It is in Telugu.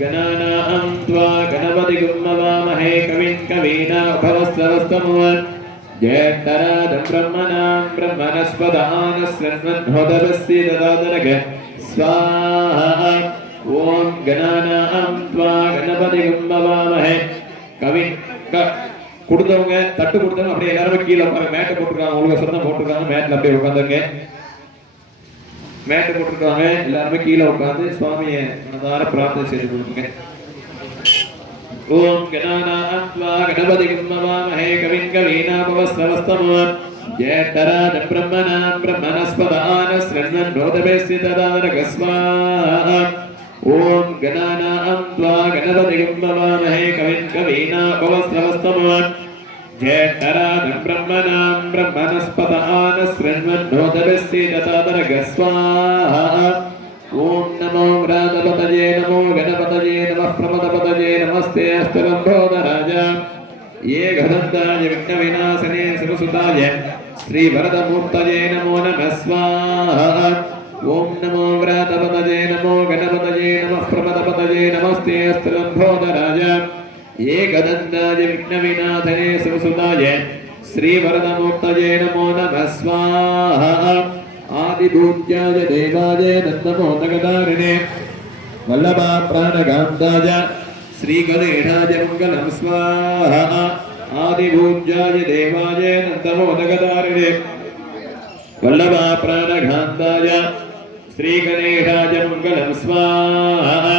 गणानां त्वा गणपतिगुं नवामहे कविं कवीनाभवस्तवस्तमोन् ज्येष्ठराजं ब्रह्मणां ब्रह्मणस्पदानस्रन्वन्होदरस्य ददादनग स्वाहा। ॐ गणानां त्वा गणपतिगुं नवामहे கவின் கொடுத்தவங்க தட்டு கொடுத்தவங்க அப்படியே எல்லாருமே கீழே உட்காந்து மேட்டை போட்டுருக்காங்க உங்களுக்கு சத்தம் போட்டிருக்காங்க. மேட்டில் அப்படியே உட்காந்துங்க மேட்டை போட்டிருக்காங்க எல்லாருமே கீழே உட்காந்து சுவாமியை மனதார பிரார்த்தனை செய்து கொடுங்க ஓம் கணானாம் த்வா கணபதிகும் நமாமஹே கவின் கவீனாபவஸ்தவஸ்தமோன் ஜேட்டராஜ பிரம்மணாம் பிரம்மணஸ்பதான ஸ்ரண்ணன் ரோதபேஸ்ய ததானரகஸ்வாஹா ஓம் கணானாம் த்வா கணபதிகும் நமாமஹே கவின் கவீனாபவஸ்தவஸ்தமோன் ज्येष्ठराजम् ब्रह्मणाम् ब्रह्मणस्पत आनसृण्वन्नोदभिस्थिततादरगस्वाहा ॐ नमो राजपतये नमो गणपतये नमः प्रमदपतये नमस्ते अस्तुलम्भोदराज ये घदन्ताय विघ्नविनाशने सुरसुताय श्रीभरतमूर्तये नमो नमः स्वाहा ॐ नमो व्रातपतये नमो गणपतये नमः प्रमदपतये नमस्ते अस्तुलम्भोदराज నమ ప్రమదపతయే విఘ్న వినాశనే శివసుతాయ శ్రీవరదమూర్తయే నమో నమ. స్వాహ. ఆదిభూత్యాయ దేవాయ నందమోదగదారిణే వల్లభా ప్రాణగాంధాయ శ్రీగణేశాయ మంగళం. స్వాహ. ఆదిభూత్యాయ దేవాయ నందమోదగదారిణే వల్లభా ప్రాణగాంధాయ శ్రీగణేశాయ మంగళం. స్వాహ.